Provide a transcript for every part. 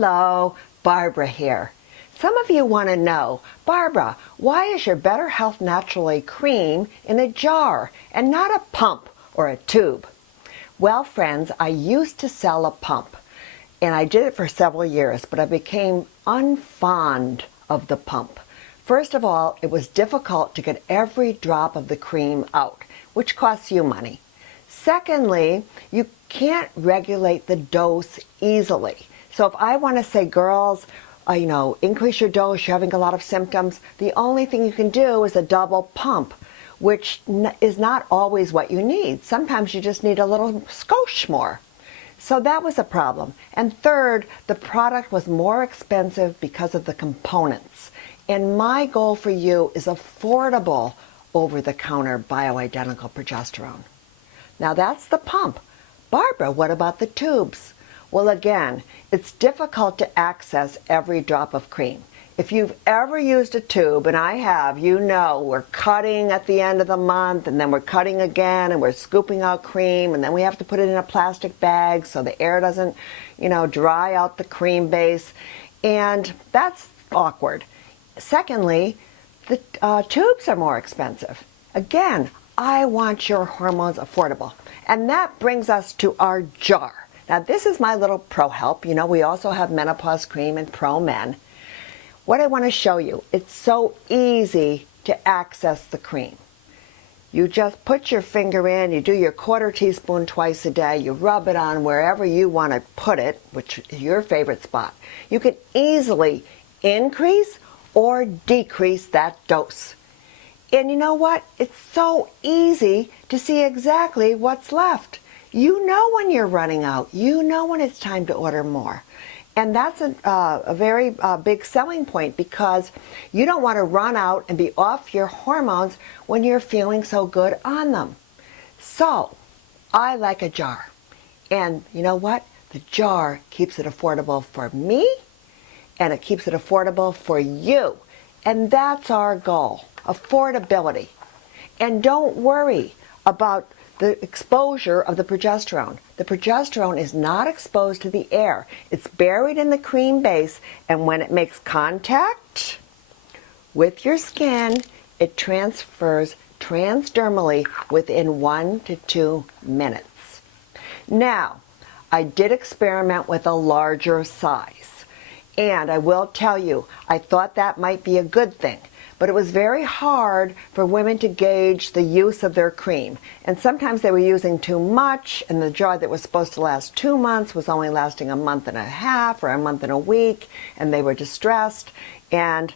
Hello, Barbara here. Some of you want to know, Barbara, why is your Better Health Naturally cream in a jar and not a pump or a tube? Well, friends, I used to sell a pump, and I did it for several years, but I became unfond of the pump. First of all, it was difficult to get every drop of the cream out, which costs you money. Secondly, you can't regulate the dose easily. So if I want to say, girls, increase your dose, you're having a lot of symptoms, the only thing you can do is a double pump, which is not always what you need. Sometimes you just need a little skosh more. So that was a problem. And third, the product was more expensive because of the components. And my goal for you is affordable over-the-counter bioidentical progesterone. Now that's the pump. Barbara, what about the tubes? Well, again, it's difficult to access every drop of cream. If you've ever used a tube, and I have, you know we're cutting at the end of the month, and then we're cutting again, and we're scooping out cream, and then we have to put it in a plastic bag so the air doesn't, dry out the cream base, and that's awkward. Secondly, the tubes are more expensive. Again, I want your hormones affordable. And that brings us to our jar. Now this is my little Pro Help. We also have menopause cream and Pro Men. What I want to show you, it's so easy to access the cream. You just put your finger in, you do your quarter teaspoon twice a day, you rub it on wherever you want to put it, which is your favorite spot. You can easily increase or decrease that dose. And you know what? It's so easy to see exactly what's left. You know when you're running out. You know when it's time to order more. And that's a very big selling point, because you don't want to run out and be off your hormones when you're feeling so good on them. So, I like a jar. And you know what? The jar keeps it affordable for me, and it keeps it affordable for you. And that's our goal, affordability. And don't worry about the exposure of the progesterone. The progesterone is not exposed to the air. It's buried in the cream base, and when it makes contact with your skin, it transfers transdermally within 1 to 2 minutes. Now, I did experiment with a larger size, and I will tell you, I thought that might be a good thing. But it was very hard for women to gauge the use of their cream. And sometimes they were using too much, and the jar that was supposed to last 2 months was only lasting a month and a half or a month and a week, and they were distressed. And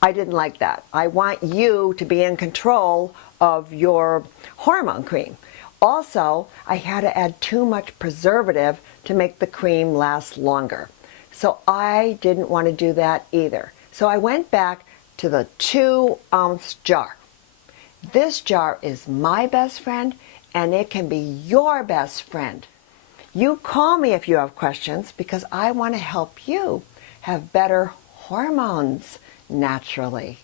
I didn't like that. I want you to be in control of your hormone cream. Also, I had to add too much preservative to make the cream last longer. So I didn't want to do that either. So I went back to the 2-ounce jar. This jar is my best friend, and it can be your best friend. You call me if you have questions, because I want to help you have better hormones naturally.